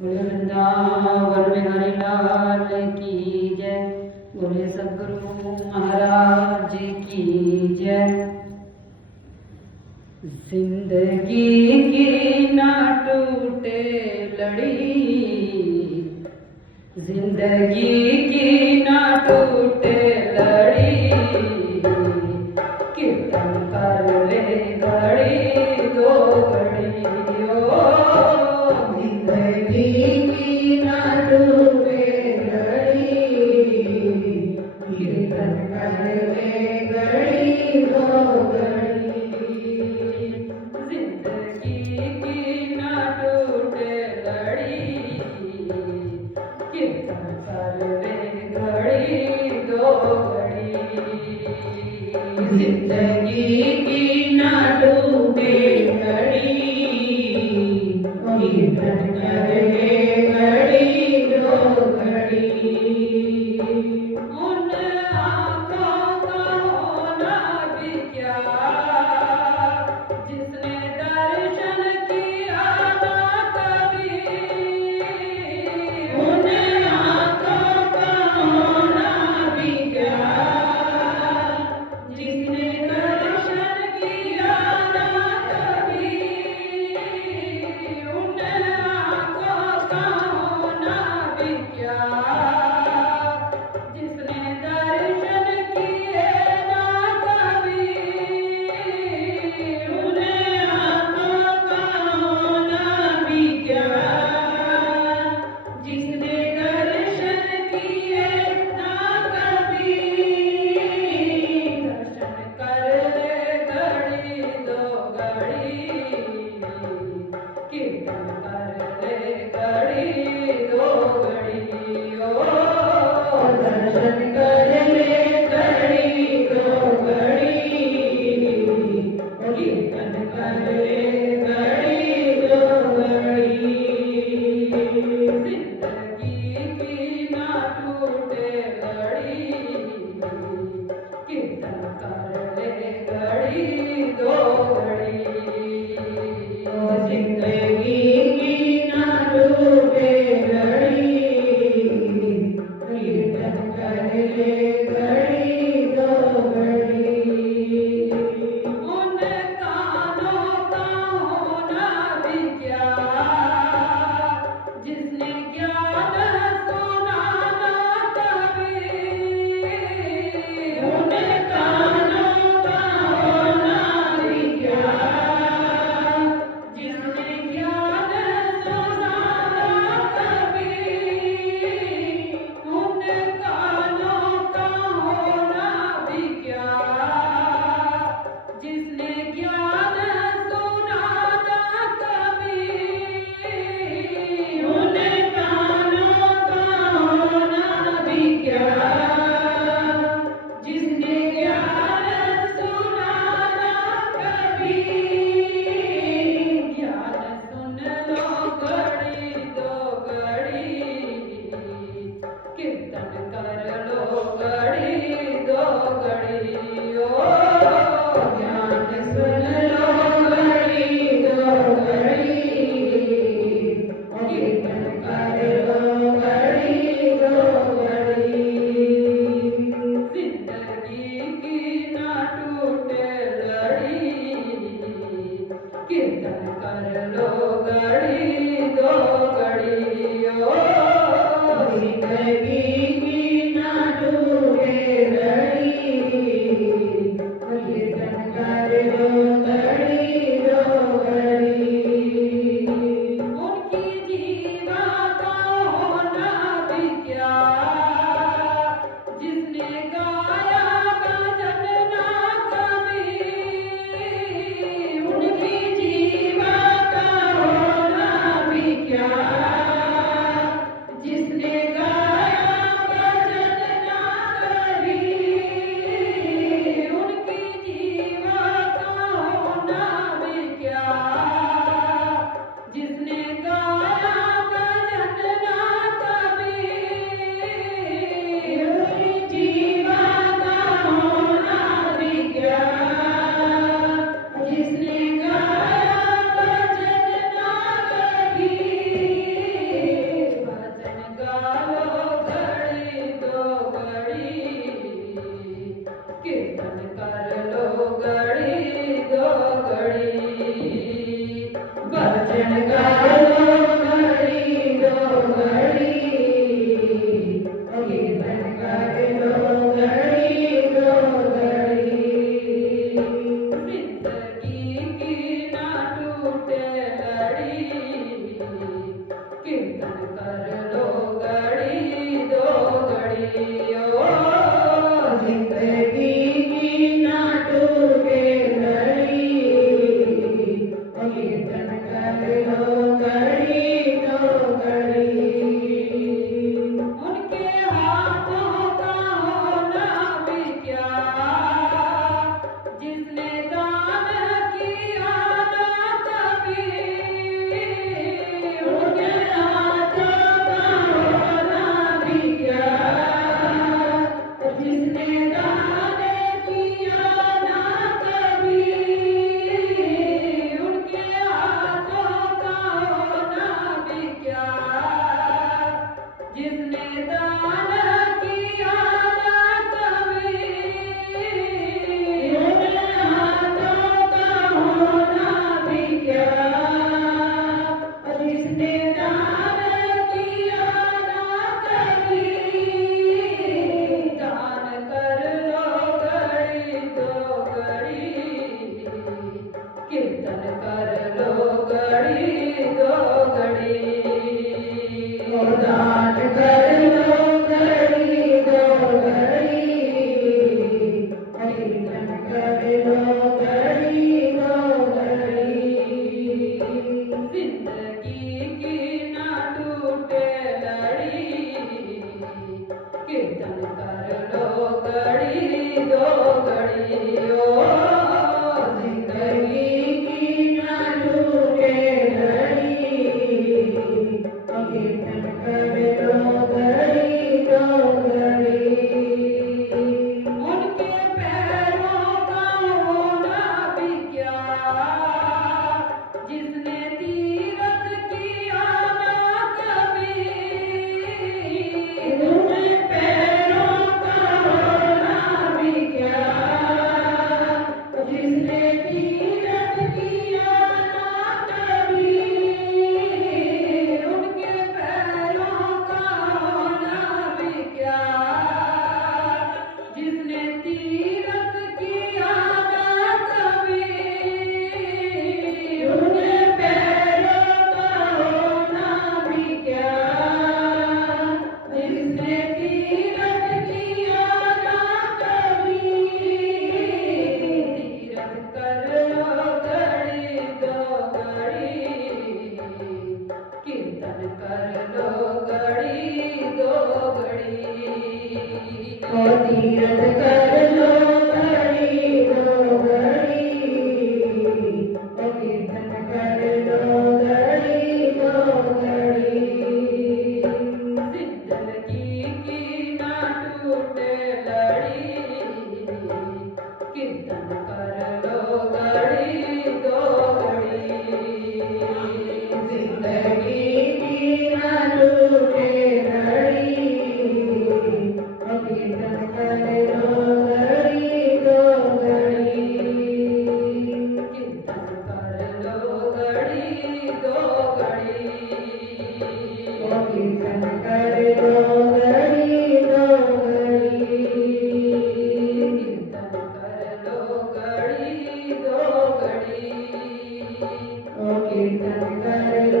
बोले वृंदावन में हरि लाल की जय। बोले सद्गुरु महाराज की जय। जिंदगी की ना टूटे लड़ी, जिंदगी की ना टूटे लड़ी, कीर्तन कर ले घड़ी दो घड़ी ओ। जिंदगी की ना टूटे लड़ी, कीर्तन कर ले घड़ी दो घड़ी। जिंदगी की ना टूटे लड़ी, कीर्तन कर ले घड़ी दो घड़ी। जिंदगी की ना टूटे लड़ी, कीर्तन कर ले घड़ी दो घड़ी। उन आँखों का होना भी क्या, जिसने दर्शन किया ना कभी। उन आँखों का होना भी क्या, जिसने दर्शन किया ना कभी। उन आँखों का होना भी क्या, जिसने दर्शन किए ना कभी। उन आँखों का होना भी क्या, जिसने दर्शन किए ना कभी। दर्शन कर ले घड़ी दो घड़ी, कीर्तन कर ले घड़ी दो घड़ी ओ। दर्शन कर ले घड़ी दो घड़ी, कीर्तन कर ले घड़ी दो घड़ी। जिंदगी की ना टूटे लड़ी, कीर्तन कर ले घड़ी दो घड़ी। जिंदगी की ना टूटे लड़ी, कीर्तन कर ले घड़ी दो घड़ी। उन कानों का होना भी क्या, जिसने ज्ञान सुना ना कभी। उन कानों का होना भी क्या, जिसने ज्ञान सुना ना कभी। उन कानों का होना भी क्या, जिसने ज्ञान सुना ना कभी। उन कानों का होना भी क्या, जिसने ज्ञान सुना ना कभी। ज्ञान सुन लो घड़ी दो घड़ी, कीर्तन कर लो घड़ी दो घड़ी ओ। ज्ञान सुन लो घड़ी दो घड़ी, कीर्तन कर लो घड़ी दो घड़ी। जिंदगी की ना टूटे लड़ी, कीर्तन कर लो घड़ी दो घड़ी ओ। जिंदगी की ना टूटे लड़ी, कीर्तन कर लो घड़ी दो घड़ी। उनकी जीवा का होना भी क्या, जिसने गाया भजन ना कभी। उनकी जीवा का होना भी क्या, जिसने गाया भजन ना कभी। उनकी जीवा का होना भी क्या, जिसने गाया भजन ना कभी। उनकी जीवा का होना भी क्या, जिसने गाया भजन ना कभी। कीर्तन कर लो घड़ी दो घड़ी ओ जिंदगी की ना टूटे लड़ी, कीर्तन कर लो घड़ी दो घड़ी। उनके हाथों का होना भी क्या, जिसने दान किया ना कभी। उनके हाथों का होना भी क्या, जिसने दान किया ना कभी। उनके हाथों का होना भी क्या, जिसने दान किया ना कभी। उनके हाथों का होना भी क्या, जिसने दान किया ना कभी। दान कर लो घड़ी दो घड़ी, कीर्तन कर लो घड़ी दो घड़ी। दान कर लो घड़ी दो घड़ी, कीर्तन कर लो घड़ी दो घड़ी। जिंदगी की ना टूटे लड़ी, कीर्तन कर लो घड़ी दो घड़ी ओ जिंदगी की ना टूटे लड़ी, कीर्तन कर लो घड़ी दो घड़ी। उनके पैरों का होना भी क्या, जिसने तीरथ किया ना कभी। उनके पैरों का होना भी क्या, जिसने तीरथ किया ना कभी। उनके पैरों का होना भी क्या, जिसने तीरथ किया ना कभी। उनके पैरों का होना भी क्या, जिसने तीरथ किया ना कभी। तीरथ कर लो घड़ी दो घड़ी, कीर्तन कर लो घड़ी दो घड़ी। तीरथ कर लो घड़ी दो घड़ी, कीर्तन कर लो घड़ी दो घड़ी। जिंदगी की ना टूटे लड़ी, कीर्तन कर लो घड़ी दो घड़ी। जिंदगी की ना टूटे लड़ी, कीर्तन कर लो घड़ी दो घड़ी। कीर्तन कर लो घड़ी दो घड़ी। कीर्तन कर लो घड़ी दो घड़ी। कीर्तन कर लो घड़ी दो घड़ी। कीर्तन कर लो